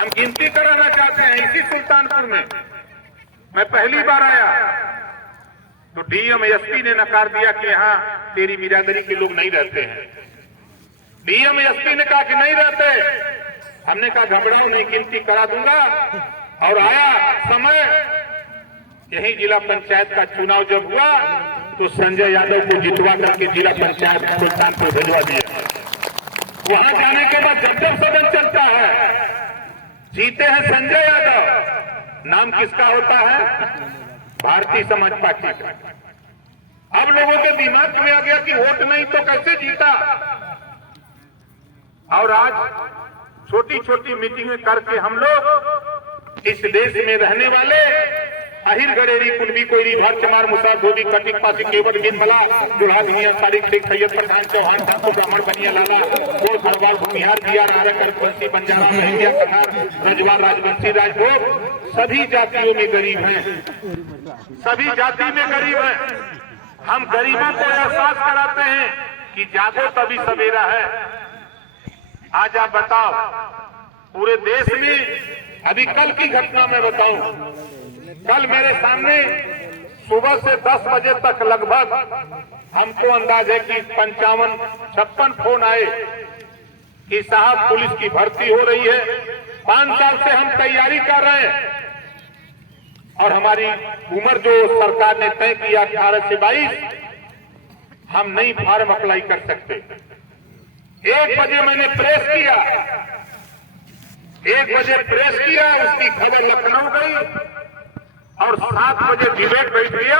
हम गिनती कराना चाहते हैं इसी सुल्तानपुर में। मैं पहली बार आया तो डीएम एसपी ने नकार दिया कि यहाँ तेरी बिरादरी के लोग नहीं रहते हैं। डीएम एसपी ने कहा कि नहीं रहते। हमने कहा घबराओ नहीं, गिनती करा दूंगा। और आया समय, यही जिला पंचायत का चुनाव जब हुआ तो संजय यादव को जितवा करके जिला पंचायत सुल्तानपुर भिजवा दिया। वहां जाने के बाद जब सदन चलता है, जीते हैं संजय यादव। नाम किसका होता है? भारतीय समाज पार्टी का। अब लोगों के दिमाग में आ गया कि वोट नहीं तो कैसे जीता। और आज छोटी छोटी मीटिंगें करके हम लोग इस देश में रहने वाले अहिर गडेरी कुलवी कोयरी भर चमार मुसा धोबी कटिक पासी केवट गिनमला दुल्हा दुनिया तारीख शेख सैयद प्रधान चौहान ठाकुर ब्राह्मण बनिया लाला गोर खरवाल भूमिहार दिया नारक फंसी बंजारा महंगिया कहार रजवान राजवंशी राजभोग सभी जातियों में गरीब हैं, सभी जाति में गरीब हैं। हम गरीबों को एहसास कराते हैं कि जागो तभी सवेरा है। आज आप बताओ, पूरे देश में अभी कल की घटना मैं बताऊं। कल मेरे सामने सुबह से 10 बजे तक लगभग हमको अंदाज है कि 55-56 फोन आए कि साहब पुलिस की भर्ती हो रही है। 5 साल से हम तैयारी कर रहे हैं और हमारी उम्र जो सरकार ने तय किया 18 से 22, हम नहीं फॉर्म अप्लाई कर सकते। 1 बजे मैंने प्रेस किया, 1 बजे प्रेस किया, उसकी खबर लखनऊ गई और 7 बजे डिबेट बैठ गया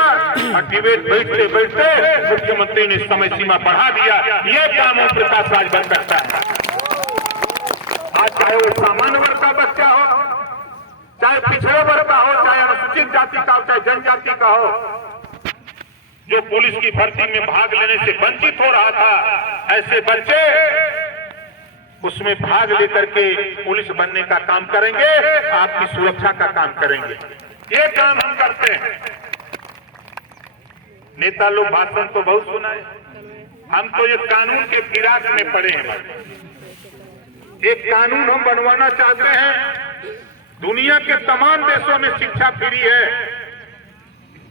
और डिबेट बैठते बैठते मुख्यमंत्री ने समय सीमा बढ़ा दिया। ये काम ओम प्रकाश राज बन सकता है। आज चाहे वो सामान्य वर्ग का बच्चा हो, चाहे पिछड़े वर्ग का हो, चाहे अनुसूचित जाति का हो, चाहे जनजाति का हो, जो पुलिस की भर्ती में भाग लेने से वंचित हो रहा था, ऐसे बच्चे उसमें भाग लेकर के पुलिस बनने का काम करेंगे, आपकी सुरक्षा का काम करेंगे। ये काम हम करते हैं। नेता लोग भाषण तो बहुत सुना है, हम तो ये कानून के फिराक में पड़े हैं। एक कानून हम बनवाना चाहते हैं। दुनिया के तमाम देशों में शिक्षा फ्री है,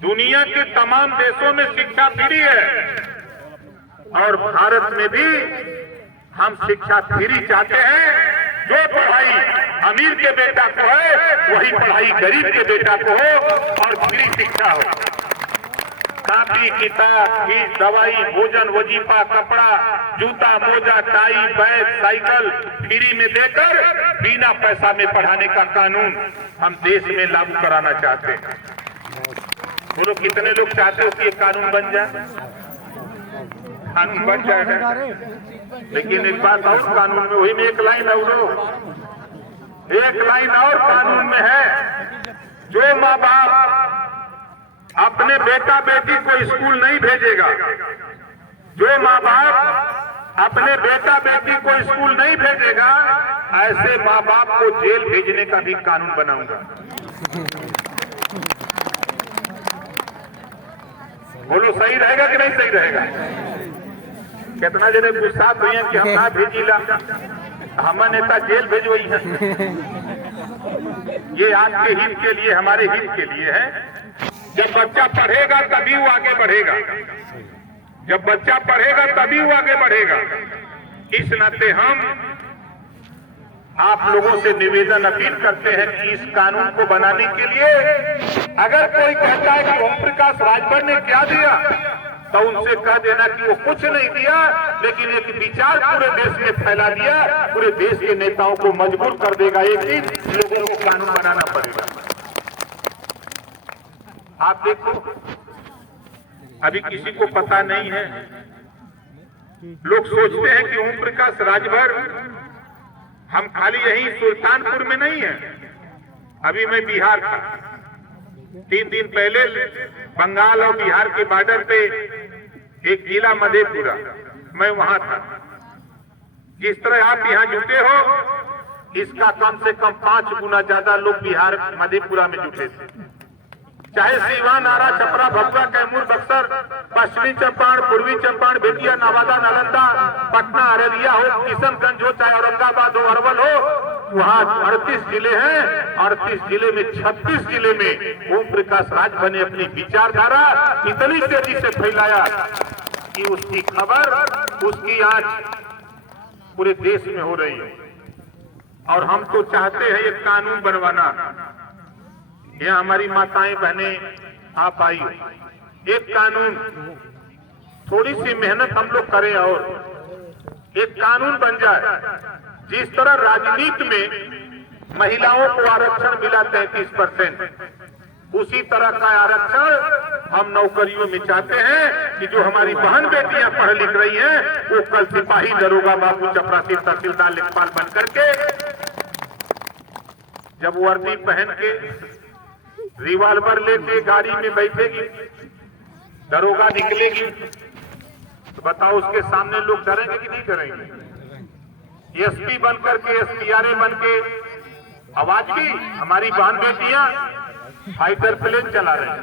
दुनिया के तमाम देशों में शिक्षा फ्री है और भारत में भी हम शिक्षा फ्री चाहते हैं। जो पढ़ाई अमीर के बेटा को है वही पढ़ाई गरीब के बेटा को हो और फ्री शिक्षा हो। कापी किताब फीस दवाई भोजन वजीफा कपड़ा जूता मोजा टाई बैग साइकिल फ्री में देकर बिना पैसा में पढ़ाने का कानून हम देश में लागू कराना चाहते हैं। बोलो कितने लोग चाहते हो कि ये कानून बन जाए? कानून बन जाएगा, लेकिन एक बात और कानून में, वही में एक लाइन और, एक लाइन और कानून में है, जो माँ बाप अपने बेटा बेटी को स्कूल नहीं भेजेगा, जो माँ बाप अपने बेटा बेटी को स्कूल नहीं भेजेगा, ऐसे माँ बाप को जेल भेजने का भी कानून बनाऊंगा। बोलो सही रहेगा कि नहीं सही रहेगा? कितना जने गुस्सा हुई कि हम ना भेजीला, हमारे नेता जेल भेजवाई है। ये आपके हित के लिए, हमारे हित के लिए है। जब बच्चा पढ़ेगा तभी वो आगे बढ़ेगा, जब बच्चा पढ़ेगा तभी वो आगे बढ़ेगा। इस नाते हम आप लोगों से निवेदन अपील करते हैं कि इस कानून को बनाने के लिए अगर कोई कहता है कि ओम प्रकाश राजभर ने क्या दिया, तो उनसे कह देना कि वो कुछ नहीं दिया, लेकिन एक विचार पूरे देश में फैला दिया, पूरे देश के नेताओं को मजबूर कर देगा। एक दिन लोगों को कानून बनाना पड़ेगा। आप देखो, अभी किसी को पता नहीं है। लोग सोचते हैं कि ओम प्रकाश राजभर हम खाली यही सुल्तानपुर में नहीं है। अभी मैं बिहार था, 3 दिन पहले बंगाल और बिहार के बॉर्डर पे एक जिला मधेपुरा, मैं वहां था। जिस तरह आप यहाँ जुटे हो, इसका कम से कम 5 गुना ज्यादा लोग बिहार मधेपुरा में जुटे थे। चाहे सीवान आरा छपरा भभुआ कैमूर बक्सर पश्चिमी चंपारण पूर्वी चंपारण बेतिया नवादा नालंदा पटना अररिया हो किशनगंज हो चाहे औरंगाबाद हो अरवल हो, वहाँ 38 जिले हैं, 38 जिले में 36 जिले में ओम प्रकाश राजभर ने अपनी विचारधारा इतनी तेजी से फैलाया कि उसकी खबर, उसकी आज पूरे देश में हो रही है। और हम तो चाहते हैं एक कानून बनवाना। यहाँ हमारी माताएं बहनें आप आई, एक कानून, थोड़ी सी मेहनत हम लोग करें और एक कानून बन जाए। जिस तरह राजनीति में महिलाओं को आरक्षण मिला 33%, उसी तरह का आरक्षण हम नौकरियों में चाहते हैं कि जो हमारी बहन बेटियां पढ़ लिख रही हैं वो कल सिपाही, दरोगा, बाबू, चपरासी, तहसीलदार, लेखपाल बन करके जब वर्दी पहन के रिवॉल्वर लेके गाड़ी में बैठेगी, दरोगा निकलेगी, तो बताओ उसके सामने लोग डरेंगे कि नहीं डरेंगे? एसपी बन करके, एसपीआरए बन के आवाज की हमारी बहन बेटियां फाइटर प्लेन चला रहे हैं।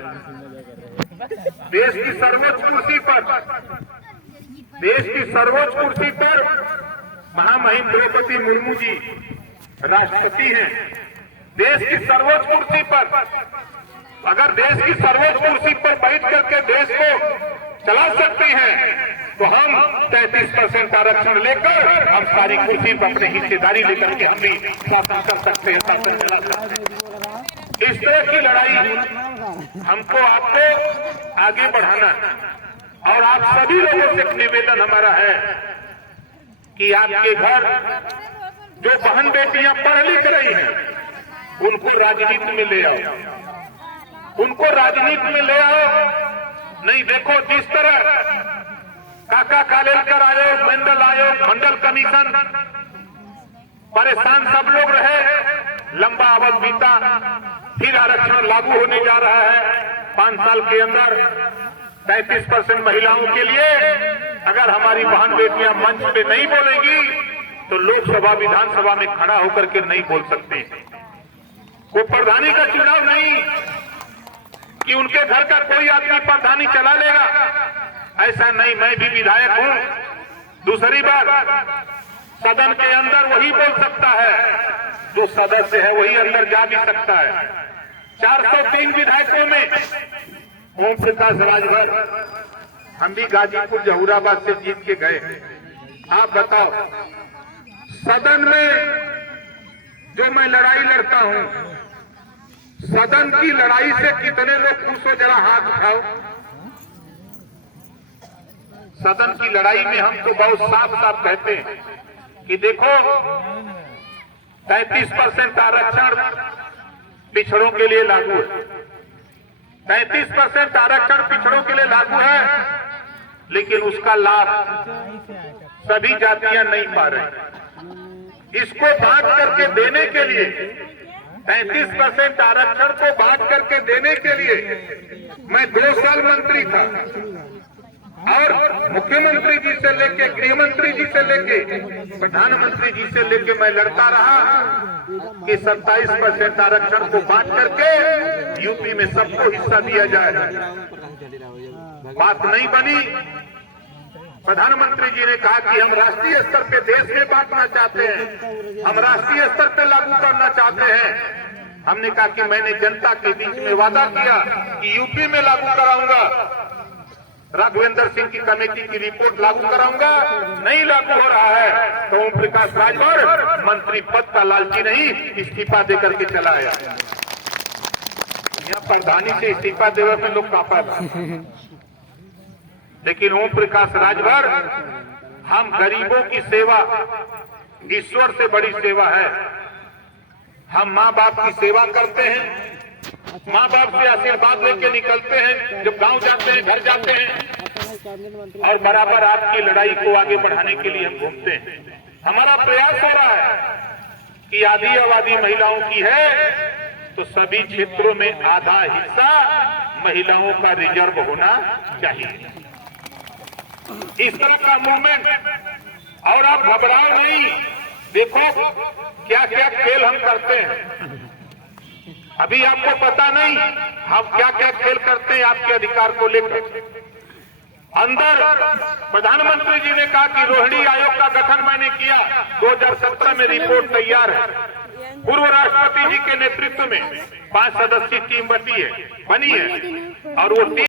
देश की सर्वोच्च कुर्सी पर, देश की सर्वोच्च कुर्सी पर महामहिम द्रौपदी मुर्मू जी राष्ट्रपति हैं। देश की सर्वोच्च कुर्सी पर, अगर देश की सर्वोच्च कुर्सी पर बैठ करके देश को चला सकती हैं, तो हम 33% आरक्षण लेकर हम सारी कुर्सी पर अपनी हिस्सेदारी लेकर के हम भी शासन कर सकते हैं, शासन चला सकते हैं। इस तरह की लड़ाई हमको आपको आगे बढ़ाना है। और आप सभी लोगों से एक निवेदन हमारा है कि आपके घर जो बहन बेटियां पढ़ लिख रही हैं, उनको राजनीति में ले आओ, उनको राजनीति में ले आओ। नहीं, देखो जिस तरह काका कालेलकर आयोग, मंडल आयोग, मंडल कमीशन, परेशान सब लोग रहे, लंबा अवधि बीता, फिर आरक्षण लागू होने जा रहा है 5 साल के अंदर 33% महिलाओं के लिए। अगर हमारी बहन बेटियां मंच पे नहीं बोलेगी तो लोकसभा, विधानसभा में खड़ा होकर के नहीं बोल सकती। वो प्रधानी का चुनाव नहीं कि उनके घर का कोई आदमी प्रधानी चला लेगा, ऐसा नहीं। मैं भी विधायक हूं। दूसरी बात, सदन के अंदर वही बोल सकता है जो सदस्य है, वही अंदर जा भी सकता है। 403 विधायकों में ओम प्रकाश राजभर, हम भी गाजीपुर, जहूराबाद से जीत के गए। आप बताओ, सदन में जो मैं लड़ाई लड़ता हूं, सदन की लड़ाई से कितने लोग खुश हो, जरा हाथ उठाओ। सदन की लड़ाई में हम तो बहुत साफ साफ कहते हैं कि देखो 33% आरक्षण पिछड़ों के लिए लागू है, 33% आरक्षण पिछड़ों के लिए लागू है, लेकिन उसका लाभ सभी जातियां नहीं पा रही। इसको बांट करके देने के लिए, 33% आरक्षण को बांट करके देने के लिए मैं 2 साल मंत्री था और मुख्यमंत्री जी से लेके, गृह मंत्री जी से लेके, प्रधानमंत्री जी से लेके मैं लड़ता रहा कि 27% आरक्षण को बांट करके यूपी में सबको हिस्सा दिया जाए। बात नहीं बनी। प्रधानमंत्री जी ने कहा कि हम राष्ट्रीय स्तर पे देश में बांटना चाहते हैं, हम राष्ट्रीय स्तर पे लागू करना चाहते हैं। हमने कहा कि मैंने जनता के बीच में वादा किया कि यूपी में लागू कराऊंगा, राघवेंद्र सिंह की कमेटी की रिपोर्ट लागू कराऊंगा, नहीं लागू हो रहा है तो ओम प्रकाश राजभर मंत्री पद का लालची नहीं, इस्तीफा देकर के चला आया। यहाँ प्रधानी से इस्तीफा देने में लोग कांपा था, लेकिन ओम प्रकाश राजभर, हम गरीबों की सेवा ईश्वर से बड़ी सेवा है। हम माँ बाप की सेवा करते हैं, माँ बाप से आशीर्वाद लेके निकलते हैं, जब गांव जाते हैं, घर जाते हैं, और बराबर आपकी लड़ाई को आगे बढ़ाने के लिए हम घूमते हैं। हमारा प्रयास हो रहा है कि आधी आबादी महिलाओं की है तो सभी क्षेत्रों में आधा हिस्सा महिलाओं का रिजर्व होना चाहिए। इस तरह का मूवमेंट, और आप घबराओ नहीं। देखो क्या क्या खेल हम करते हैं, अभी आपको पता नहीं हम क्या क्या खेल करते हैं आपके अधिकार को लेकर। अंदर प्रधानमंत्री जी ने कहा कि रोहिणी आयोग का गठन मैंने किया, 2017 में रिपोर्ट तैयार है। पूर्व राष्ट्रपति जी के नेतृत्व में 5 सदस्यीय टीम बनी है और वो टीम